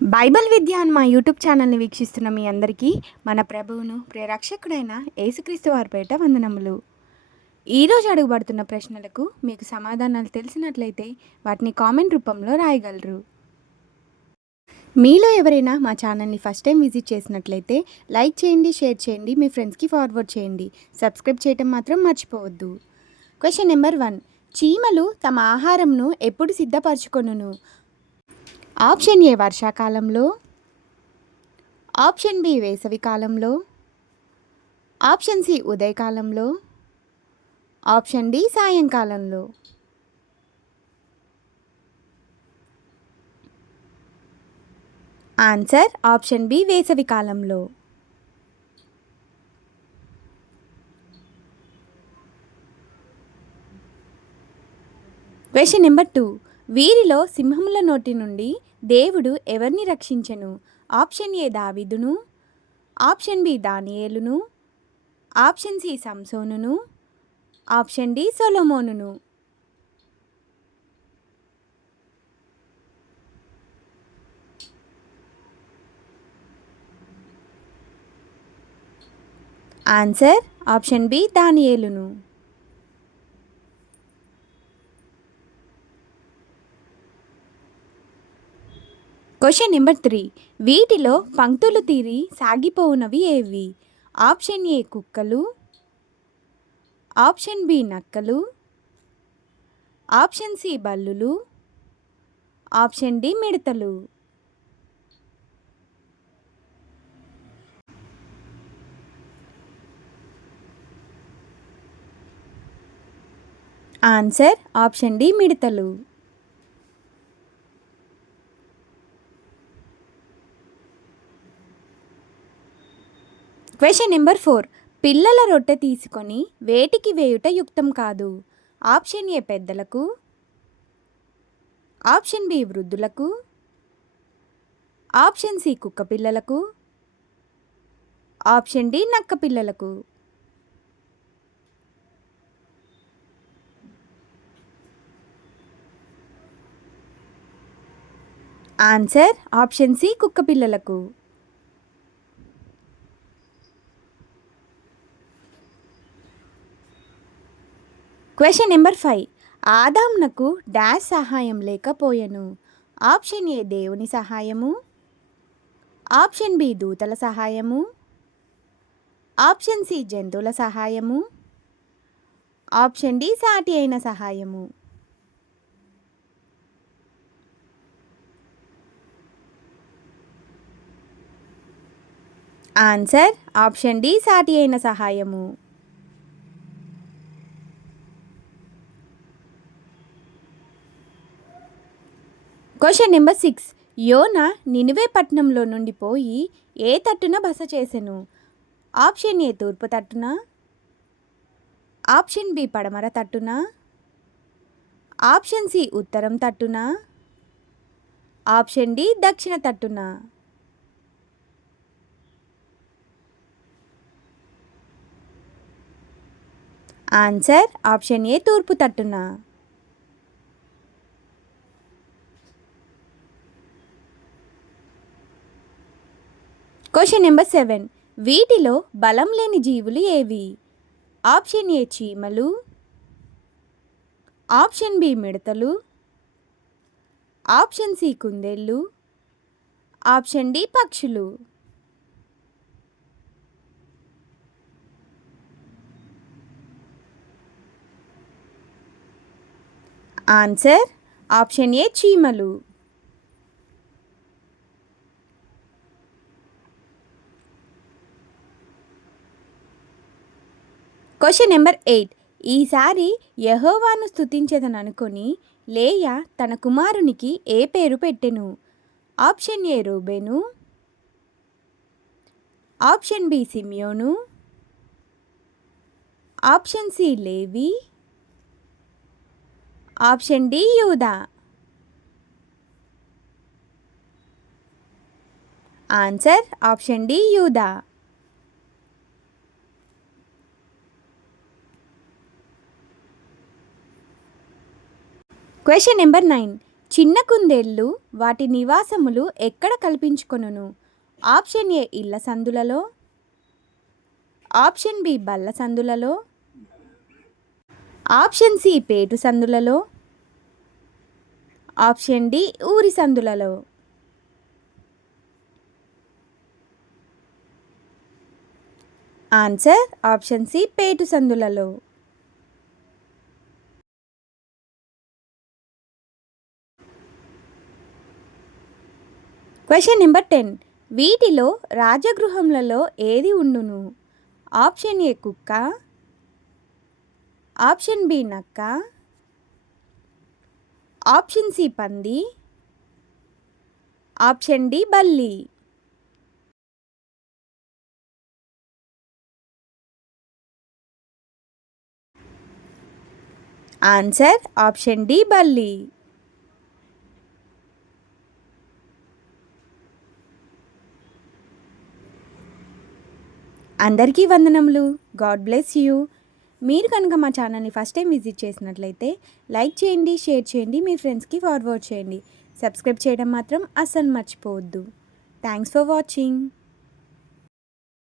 Bible విద్య అని మా YouTube ఛానల్ని వీక్షిస్తున్న మీ అందరికీ మన ప్రభువును ప్రియరక్షకుడైన యేసుక్రీస్తు వారి పేట వందనములు. ఈరోజు అడుగుబడుతున్న ప్రశ్నలకు మీకు సమాధానాలు తెలిసినట్లయితే వాటిని కామెంట్ రూపంలో రాయగలరు. మీలో ఎవరైనా మా ఛానల్ని ఫస్ట్ టైం విజిట్ చేసినట్లయితే లైక్ చేయండి, షేర్ చేయండి, మీ ఫ్రెండ్స్కి ఫార్వర్డ్ చేయండి. సబ్స్క్రైబ్ చేయటం మాత్రం మర్చిపోవద్దు. Question number 1. చీమలు తమ ఆహారంను ఎప్పుడు సిద్ధపరచుకొనును? ఆప్షన్ ఏ వర్షాకాలంలో, ఆప్షన్ బి వేసవికాలంలో, ఆప్షన్ సి ఉదయకాలంలో, ఆప్షన్ డి సాయంకాలంలో. ఆన్సర్ ఆప్షన్ బి వేసవికాలంలో. Question number 2. వీరిలో సింహముల నోటి నుండి దేవుడు ఎవరిని రక్షించెను? ఆప్షన్ ఏ దావీదును, ఆప్షన్ బి దానియేలును, ఆప్షన్ సి సంసోనును, ఆప్షన్ డి సొలొమోనును. ఆన్సర్ ఆప్షన్ బి దానియేలును. Question number 3. వీటిలో పంక్తులు తీరి సాగిపోవునవి ఏవి? ఆప్షన్ ఏ కుక్కలు, ఆప్షన్ బి నక్కలు, ఆప్షన్ సి బల్లులు, ఆప్షన్ డి మిడతలు. ఆన్సర్ ఆప్షన్ డి మిడతలు. Question number 4. పిల్లల రొట్టె తీసుకొని వేటికి వేయుట యుక్తం కాదు? ఆప్షన్ ఏ పెద్దలకు, ఆప్షన్ బి వృద్ధులకు, ఆప్షన్ సి కుక్క పిల్లలకు, ఆప్షన్ డి నక్క పిల్లలకు. ఆన్సర్ ఆప్షన్ సి కుక్క పిల్లలకు. Question number 5. ఆదామునకు డాష్ సహాయం లేకపోయెను? ఆప్షన్ ఏ దేవుని సహాయము, ఆప్షన్ బి దూతల సహాయము, ఆప్షన్ సి జంతువుల సహాయము, ఆప్షన్ డి సాటి అయిన సహాయము. ఆన్సర్ ఆప్షన్ డి సాటి అయిన సహాయము. Question number 6. యోనా నినివే పట్టణంలో నుండి పోయి ఏ తట్టున బస చేసెను? ఆప్షన్ ఏ తూర్పు తట్టున, ఆప్షన్ బి పడమర తట్టున, ఆప్షన్ సి ఉత్తరం తట్టున, ఆప్షన్ డి దక్షిణ తట్టున. ఆన్సర్ ఆప్షన్ ఏ తూర్పు తట్టున. Question number 7. వీటిలో బలం లేని జీవులు ఏవి? ఆప్షన్ ఏ చీమలు, ఆప్షన్ బి మిడతలు, ఆప్షన్ సి కుందేళ్ళు, ఆప్షన్ డి పక్షులు. ఆన్సర్ ఆప్షన్ ఏ చీమలు. Question number 8. ఈసారి యెహోవాను స్తుతించెదననుకొని లేయా తన కుమారునికి ఏ పేరు పెట్టెను? ఆప్షన్ ఏ రూబేను, ఆప్షన్ బి సిమియోను, ఆప్షన్ సి లేవి, ఆప్షన్ డి యూదా. ఆన్సర్ ఆప్షన్ డి యూదా. Question number 9. చిన్న కుందేళ్ళు వాటి నివాసములు ఎక్కడ కల్పించుకొనును? ఆప్షన్ ఏ ఇళ్ల సందులలో, ఆప్షన్ బి బల్ల సందులలో, ఆప్షన్ సి పేటు సందులలో, ఆప్షన్ డి ఊరి సందులలో. ఆన్సర్ ఆప్షన్ సి పేటు సందులలో. Question number 10. వీటిలో రాజగృహములలో ఏది ఉండును? ఆప్షన్ ఏ కుక్క, ఆప్షన్ బి నక్క, ఆప్షన్ సి పంది, ఆప్షన్ డి బల్లి. ఆన్సర్ ఆప్షన్ డి బల్లి. అందరికీ వందనములు. God bless you. మీరు కనుక మా ఛానల్ని ఫస్ట్ టైం విజిట్ చేసినట్లయితే లైక్ చేయండి, షేర్ చేయండి, మీ ఫ్రెండ్స్కి ఫార్వర్డ్ చేయండి. సబ్స్క్రైబ్ చేయడం మాత్రం అస్సలు మర్చిపోవద్దు. Thanks for watching.